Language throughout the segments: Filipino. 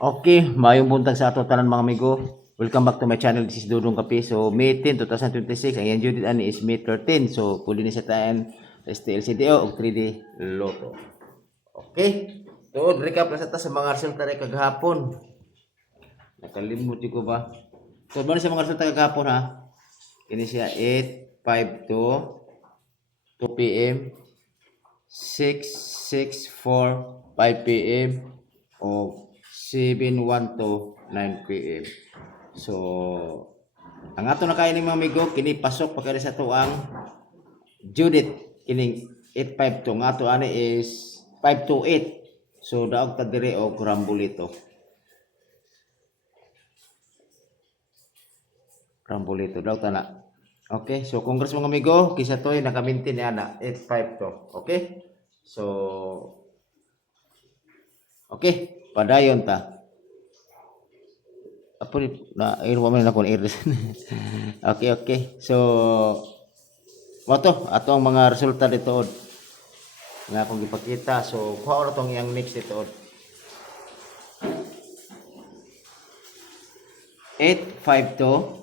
Okay, mayong buntag sa ato tanan mga amigo. Welcome back to my channel. This is Dudong Kape. So, May 10, 2026. Ang yan due ani is May 13. So, pwede ni sa tayan sa STLCDO o 3D Lotto. Okay. So, recap na sa ta sa mga resulta rin kagahapon. Nakalimut ko ba? So, ano sa mga resulta kagahapon ha? Kini siya 8:52, 2 p.m., 6:04, 5 p.m. o 7:01 to 9 p.m. So, ang ato na kain ng mga amigo, kini pasok pa kaya sa tuang Judith, kining 852. Ang ato ani is 528. So, daog ta dire o Rambulito. Rambulito, daog ta na. Okay, so congrats mga amigo, kisa to ay nakamintin ni ana 852. Okay? So, okay, padayon ta. Apo na irwa man na kon iris. Okay. So, moto ato ang mga resulta dito nga akong ipakita. So, kuha ra tong yang next dito. 852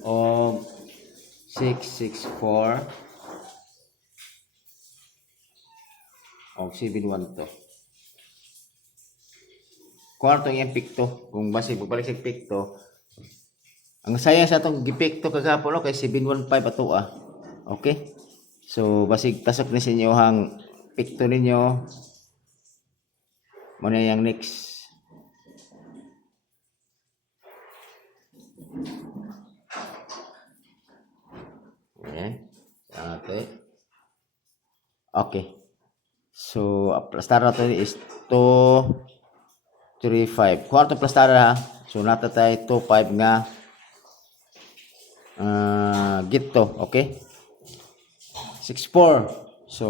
o 664 o 712. Kwarto yung pikto. Kung base pagbalik sa pikto, ang sayang sa atong gipikto kagapon no, kay 715 ato ah. Okay? So basig tasok ni sa inyo hang pikto ninyo. Muna yung next. Okay. So plastar nato is 2 3-5. Kwarto plastar ha. So nata tayo 2-5 nga gito, okay? 6-4. So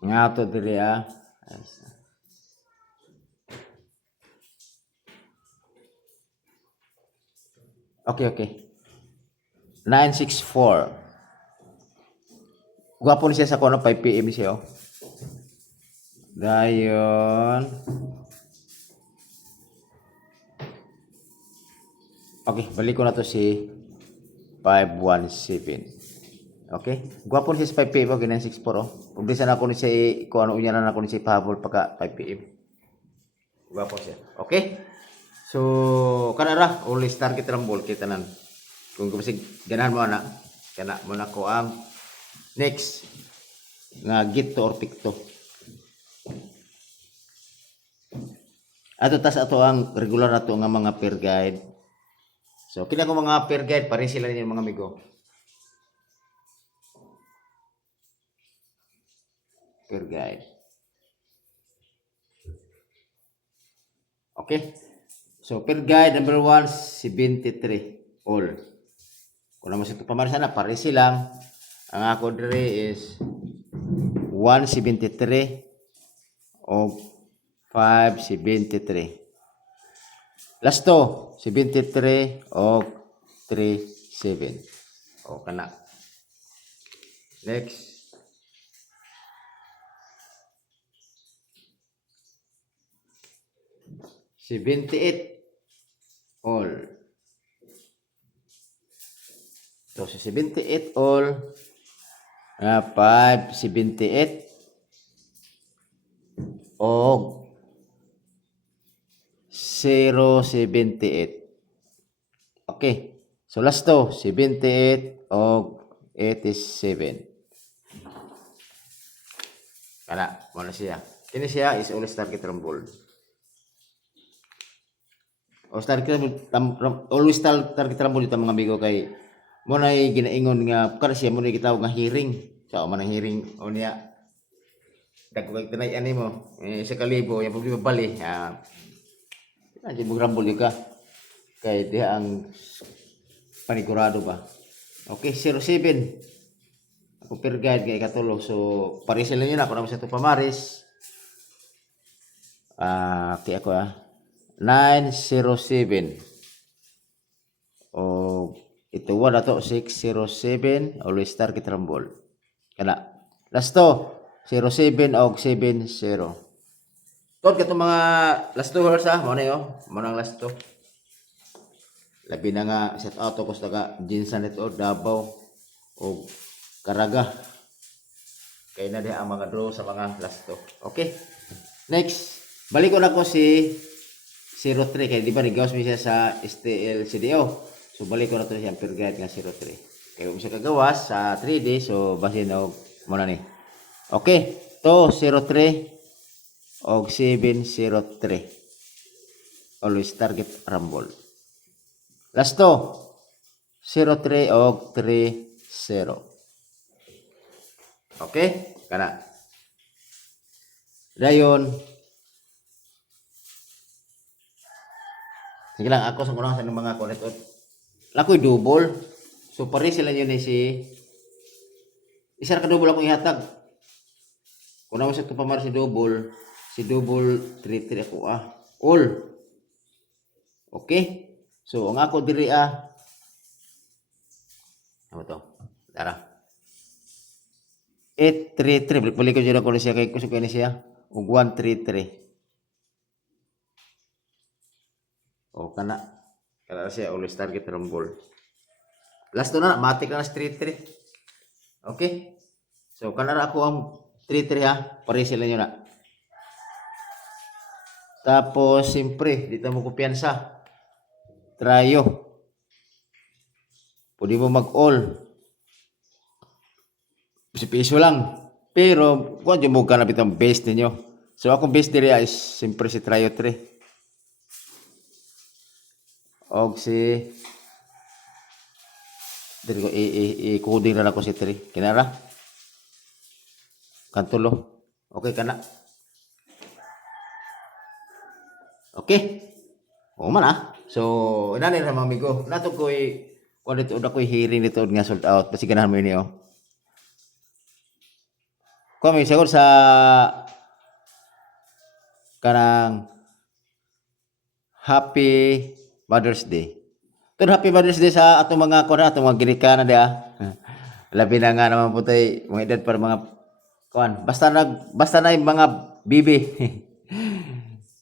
nga to diri ah. Okay. 964. Gwapo siya sa kono 5 PM siya oh. Dayon. Okay, balik ko na to si 517. Okay? Gwapo siya sa 5 PM okay, 964 oh. Pumbisan ako ni siya kung ano unya na ako ni siya pahabol pagka 5 PM. Gwapo siya. Okay? So, kanara always target rambol kita nan. Kung kasi ganahan mo na kana mo na ko ang next nga gito or pikto. Ato tas ato ang regular nato nga mga pair guide. So kina ko mga pair guide pare sila ninyo mga amigo. Pair guide. Okay. So pair guide number 1 73 all. Kung naman sa pamaris na pare silang ang ako dire is 173 o 573. Last to 73 o 37. O kana. Next. $78 all. So, 78 all. 578 o 078. Okay. So, last to, 78 o 87. Kana, muna siya. Kini siya is always target rumble. O always target rumble ito mga amigo kay muna ginaingon nga kada siya muna gitawag nga hearing. So, manang hearing o niya. Dagkog tanay ani mo sa kalibo yung problema bali di mo rumble ka kay diha ang panigurado ba. Okay, 07 ako per guide kay katulo. So pares lang yun ako naman sa ito pamaris kay ako 907 o Ito wala to 607 always target rumble. Kana. Last to 07 og 70. Tod katong mga last two horse mo na yo, mo nang last two. Labi na nga set out ko sa Jinsan ito Davao o Caraga. Kaya na di ang mga draw sa mga last two. Okay. Next, balik ko na ko si 03 kaya di ba rigaws mi siya sa STL CDO. So balik ko na to siya per guide nga 03. Kaya kung siya kagawas sa 3D so basin og mo na ni. Okay, to 03 og 703. Always target rumble. Last to 03 og 30. Okay? Kana. Dayon. Sige lang ako sa kunang sa mga connect. Lakoy double. So pare sila yun ni si isa ka double ako ihatag. Kung ako sa kapamar si double 33 ako all. Okay? So ang ako diri ano to? Tara. 833 balik ko jud ako siya kay kusog ni siya ug 133. O kana siya always target rumble. Last to na matik na 33. Okay? So kana ako ang 33 pare sila nyo na. Tapos siyempre dito mo kumpiyansa. Trayo. Pwede mo mag-all. Piso lang. Pero kung di mo kanapit ang base ninyo. So akong base diri is siyempre si Trayo 3. Og si diri ko i-coding na ako si 3. Kinara? Kantulo. Okay kana. Okay. O man So, inani na mga amigo. Nato ko'y kung dito na ko'y hearing dito nga sold out. Kasi ganahan mo yun oh. Kung may siguro sa kanang Happy Mother's Day. Ito Happy Mother's Day sa atong mga kuwan, atong mga girika na dia. Labi na nga naman po tayo mga edad para mga kuwan. Basta na yung mga bibi.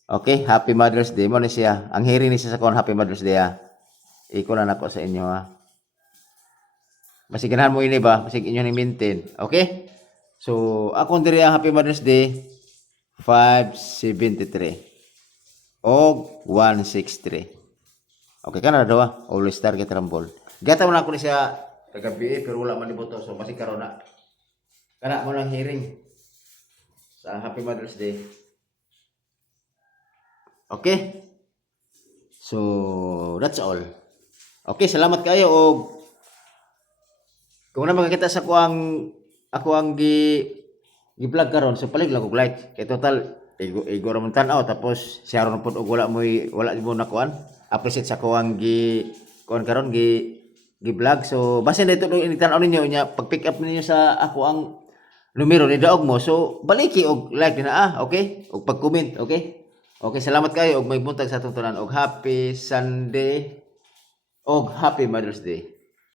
Okay, Happy Mother's Day mo ni siya. Ang hearing ni siya sa kuwan Happy Mother's Day Iko na nako sa inyo Basi ganahan mo ini ba? Basi inyo ni maintain. Okay? So, akong diri ang Happy Mother's Day 573 og 163. Okay ka na daw always target rumble. Gata mo na ako ni siya kagabi pero wala man iboto so basi karon na. Kana mo lang hearing sa Happy Mother's Day. Okay? So, that's all. Okay, salamat kayo og kung na makakita sa ako ang gi-vlog karon so palig lang og like. Kay total igo ra man tan-aw tapos share ra pud og wala mo nakuan. Appreciate sa ko ang kuan karon gi-vlog. So base na ito initan-aw ninyo nya pag pick up ninyo sa ako ang numero ni daog mo. So baliki og like na okay? Og pag-comment, okay? Okay, salamat kayo og may buntag sa atong tanan og happy Sunday og Happy Mother's Day.